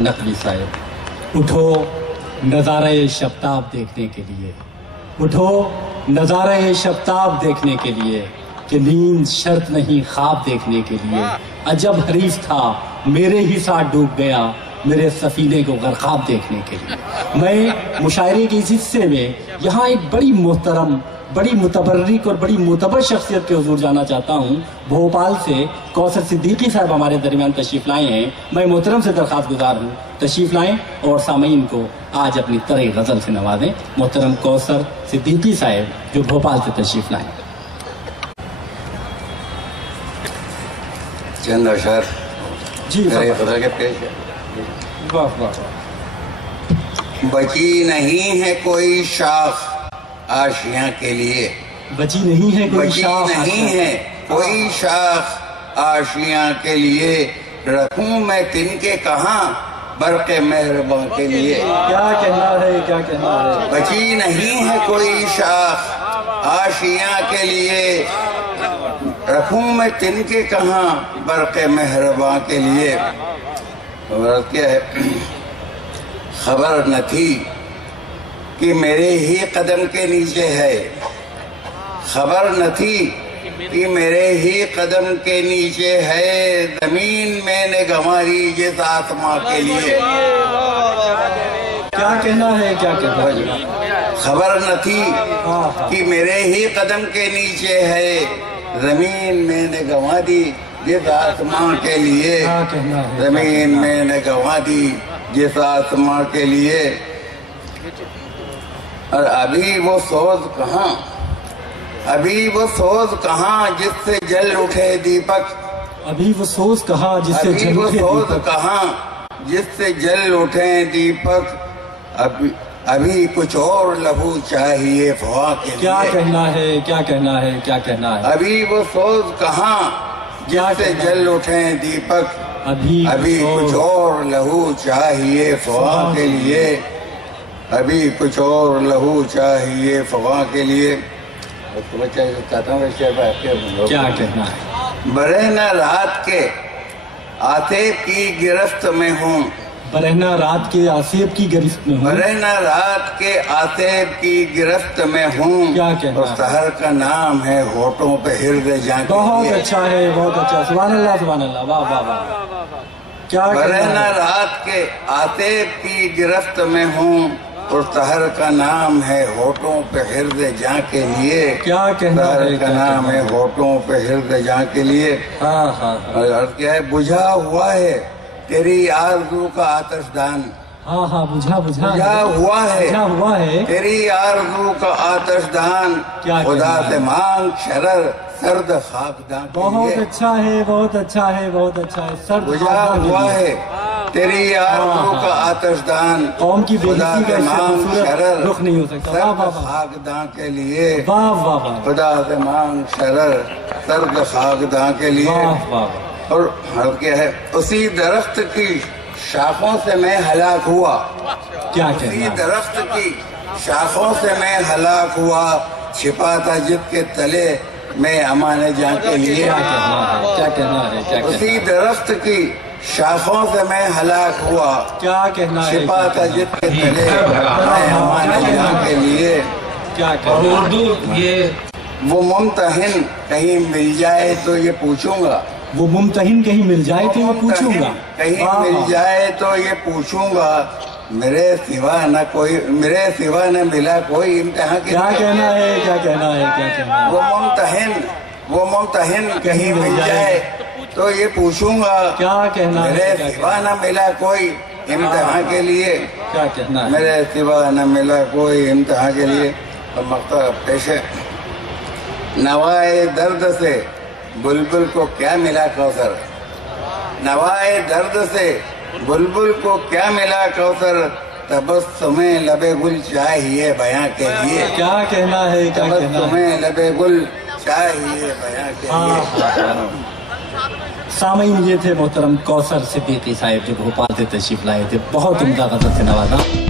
नकवी साहब। उठो नज़ारे शब्ताब देखने के लिए, उठो नज़ारे शब्ताब देखने के लिए, कि नींद शर्त नहीं ख्वाब देखने के लिए। अजब हरीफ था मेरे ही साथ डूब गया, मेरे सफीने को गरकाब देखने के लिए। मैं मुशायरे के इस हिस्से में यहाँ एक बड़ी मोहतरम, बड़ी मुतबर्रिक और बड़ी मुतबर शख्सियत के हुजूर जाना चाहता हूँ। भोपाल से कौसर सिद्दीकी साहब हमारे दरमियान तशरीफ़ लाए हैं। मैं मोहतरम से दरख्वास्त गुजार हूँ तशरीफ़ लाएँ और सामीन को आज अपनी तरह गज़ल से नवाजें। मोहतरम कौसर सिद्दीकी साहब जो भोपाल से तशरीफ़ लाएँ। चंद अशर जी गज़ल के पेश है। वाह वाह। बची नहीं है कोई शाख आशियां के लिए, बची नहीं है कोई बची शाख, नहीं है कोई शाख आशियां के लिए। रखूं मैं तिनके कहाँ बरक़े मेहरबां के लिए। क्या कहना है, क्या कहना है। बची नहीं है कोई शाख आशियां के लिए, रखूं मैं तिनके कहाँ बरक़े मेहरबां के लिए। और क्या है, खबर न थी कि मेरे ही कदम के नीचे है, खबर न थी कि मेरे ही कदम के नीचे है। जमीन मैंने गंवारी जिस आसमां के लिए। क्या कहना है, क्या कहना है। खबर न थी कि मेरे ही कदम के नीचे है, जमीन मैंने गंवा दी जिस आसमां के लिए। जमीन मैंने गंवा दी जिस आसमां के लिए। और अभी वो सोच कहाँ, अभी वो सोच कहाँ जिससे जल उठे दीपक। अभी वो सोच कहाँ जिससे अभी वो सोच कहाँ जिससे जल उठे दीपक। अभी कुछ और लहू चाहिए फवा के लिए। क्या कहना है, क्या कहना है, क्या कहना है। अभी वो सोच कहाँ जिससे जल उठे दीपक। अभी कुछ और लहू चाहिए फवा के लिए। अभी कुछ और लहू चाहिए फवा के लिए। चाहता हूँ क्या कहना है। बरहना रात के आतिब की गिरफ्त में हूँ। बरहना रात के आसेब की गिरफ्त में हूँ। बरहना रात के आतिब की गिरफ्त में हूँ। क्या कहना और शहर का नाम है होठों पे हृदय जाके। बहुत अच्छा है, बहुत अच्छा। सुभान अल्लाह, सुभान अल्लाह, वाह वाह वाह। क्या बरहना रात के आतिब की गिरफ्त में हूँ और शहर का नाम है होठों पे हृदय जा के लिए। क्या कहना है। शहर का नाम है होठों पे हृदय जा के लिए। हाँ हाँ। और क्या है, बुझा हुआ है तेरी आरज़ू का आतिशदान। हाँ हाँ, बुझा बुझा बुझा हुआ है, बुझा हुआ है तेरी आरज़ू का आतिशदान। खुदा से मांग शरर सर्द खाकदान। बहुत अच्छा है, बहुत अच्छा है, बहुत अच्छा है। सर्द बुझा हुआ है तेरी आरज़ू का आतिशदान। कौम की खुदा से मांग शरर रुख नहीं हो सकता। वाह वाह वाह। खाकदान के लिए। वाह वाह वाह। खुदा से मांग शरर सर्द खाकदान के लिए। वाह वाह। और क्या है, उसी दरख्त की शाखों से मैं हलाक हुआ। क्या उसी कहना है। दरख्त की शाखों से मैं हलाक हुआ। छिपा था जिसके तले मैं अमाने जान के लिए। क्या कहना है, क्या कहना है, क्या कहना है। उसी दरख्त की शाखों से मैं हलाक हुआ। क्या कहना है। छिपा था जिसके तले मैं अमाने जान के लिए। क्या कहना है। ये वो मुमतहिन कहीं मिल जाए तो ये पूछूंगा। वो मुमतहिन कहीं मिल जाए तो ये पूछूंगा। कहीं मिल जाए तो ये पूछूंगा। मेरे सिवा न कोई, मेरे सिवा न मिला कोई इम्तिहान के। क्या कहना है, क्या कहना है, क्या कहना है। वो मुमतहिन कहीं मिल जाए तो ये पूछूंगा। क्या कहना है। मेरे सिवा न मिला कोई इम्तिहान के लिए। क्या कहना है। मेरे सिवा न मिला कोई इम्तिहान के लिए। और मक्ता पेश है। नवाए दर्द से बुलबुल को क्या मिला कौसर। नवाए दर्द से बुलबुल को क्या मिला कौसर। तबस्सुमे लबे गुल चाहिए बयां के लिए। क्या कहना है, क्या कहना है। तबस्सुमे लबे गुल चाहिए बयां के लिए। सामीन, ये थे मोहतरम कौसर सिद्दीकी साहब जो भोपाल से तशरीफ लाए थे। बहुत उम्दा गज़ल से नवाजा।